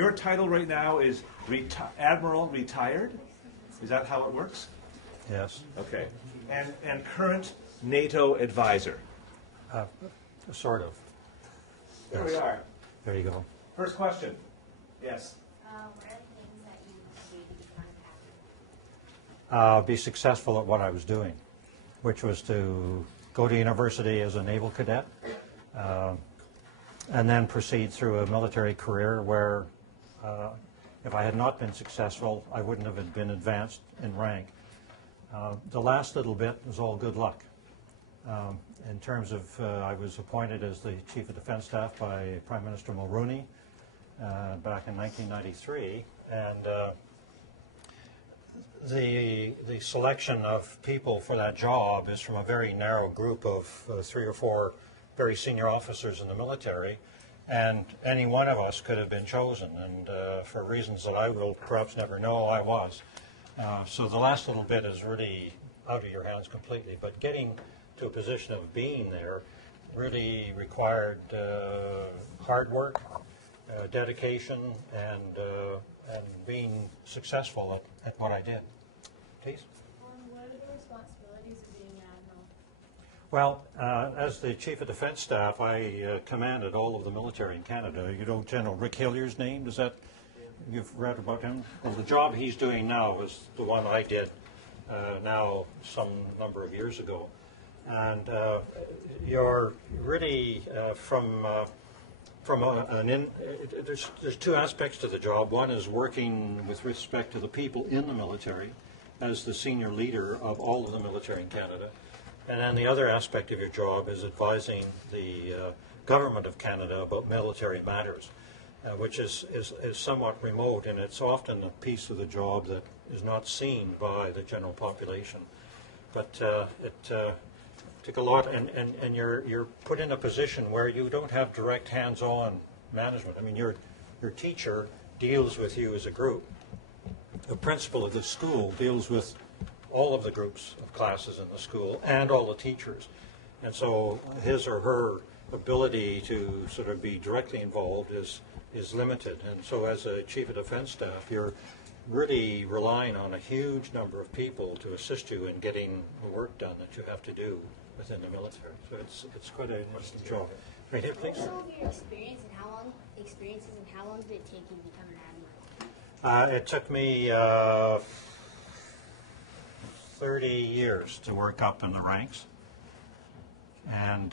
Your title right now is Admiral retired? Is that how it works? Yes. Okay. And current NATO advisor? Sort of. There Yes. we are. There you go. First question. Yes. What are the things that you do to become an admiral? Be successful at what I was doing, which was to go to university as a naval cadet, and then proceed through a military career where if I had not been successful, I wouldn't have been advanced in rank. The last little bit was all good luck. In terms of, I was appointed as the Chief of Defense Staff by Prime Minister Mulroney back in 1993, and the selection of people for that job is from a very narrow group of 3 or 4 very senior officers in the military, and any one of us could have been chosen, and for reasons that I will perhaps never know, I was. So the last little bit is really out of your hands completely, but getting to a position of being there really required hard work, dedication, and being successful at what I did. Please. What are the responsibilities of being an admiral? Well, as the Chief of Defense Staff, I commanded all of the military in Canada. You know General Rick Hillier's name? Does that, you've read about him? Well, the job he's doing now was the one I did now some number of years ago. And you're really there's 2 aspects to the job. One is working with respect to the people in the military as the senior leader of all of the military in Canada. And then the other aspect of your job is advising the government of Canada about military matters, which is somewhat remote, and it's often a piece of the job that is not seen by the general population. But it took a lot, and you're put in a position where you don't have direct hands-on management. I mean, your teacher deals with you as a group. The principal of the school deals with all of the groups of classes in the school and all the teachers. And so his or her ability to sort of be directly involved is limited. And so as a Chief of Defense Staff, you're really relying on a huge number of people to assist you in getting the work done that you have to do within the military. So it's quite an interesting job. Right here, please. What's some of your experiences and how long did it take you to become an admiral? It took me 30 years to work up in the ranks, and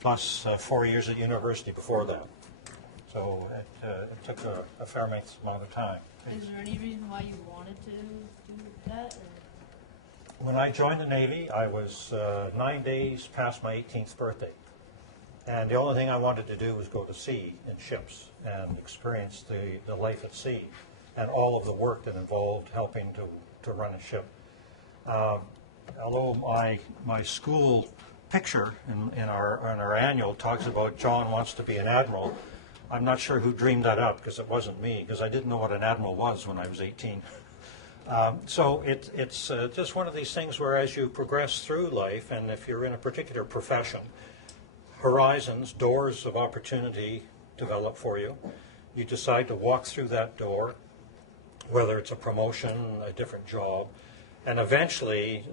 plus 4 years at university before that. So it took a fair amount of time. Is there any reason why you wanted to do that? Or? When I joined the Navy, I was 9 days past my 18th birthday. And the only thing I wanted to do was go to sea in ships and experience the life at sea and all of the work that involved helping to run a ship. Although my school picture in our annual talks about John wants to be an admiral, I'm not sure who dreamed that up, because it wasn't me, because I didn't know what an admiral was when I was 18. So it's just one of these things where as you progress through life, and if you're in a particular profession, horizons, doors of opportunity develop for you. You decide to walk through that door, whether it's a promotion, a different job, and eventually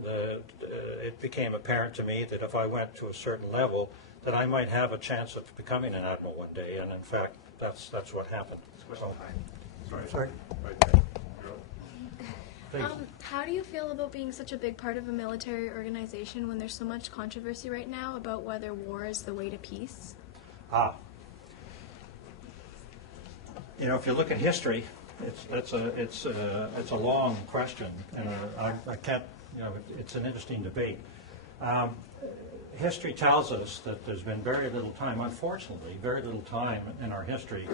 it became apparent to me that if I went to a certain level, that I might have a chance of becoming an admiral one day, and in fact, that's what happened. So, sorry. Right there. How do you feel about being such a big part of a military organization when there's so much controversy right now about whether war is the way to peace? You know, if you look at history, it's a long question, and I can't. You know, it's an interesting debate. History tells us that there's been very little time, unfortunately, very little time in our history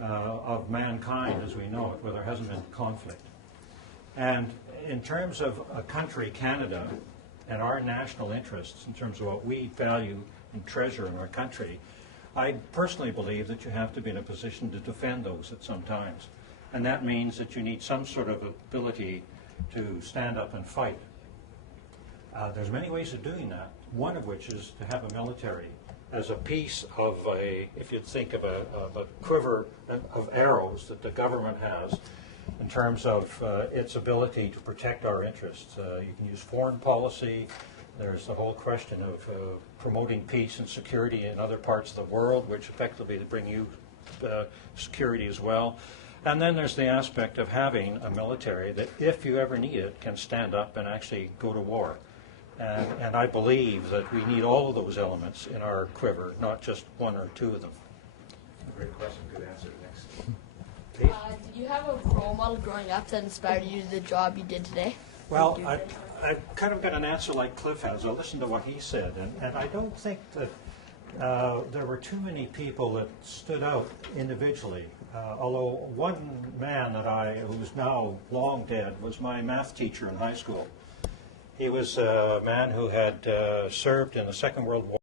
of mankind as we know it, where there hasn't been conflict. And in terms of a country, Canada, and our national interests, in terms of what we value and treasure in our country, I personally believe that you have to be in a position to defend those at some times. And that means that you need some sort of ability to stand up and fight. There's many ways of doing that, one of which is to have a military as a piece of a, if you'd think of a quiver of arrows that the government has in terms of its ability to protect our interests. You can use foreign policy. There's the whole question of promoting peace and security in other parts of the world, which effectively bring you security as well. And then there's the aspect of having a military that, if you ever need it, can stand up and actually go to war. And I believe that we need all of those elements in our quiver, not just one or two of them. Great question, good answer. Next. Did you have a role model growing up that inspired you to the job you did today? Well, I've kind of got an answer like Cliff has. I'll listen to what he said, and I don't think that there were too many people that stood out individually. Although one man who's now long dead, was my math teacher in high school. He was a man who had served in the Second World War.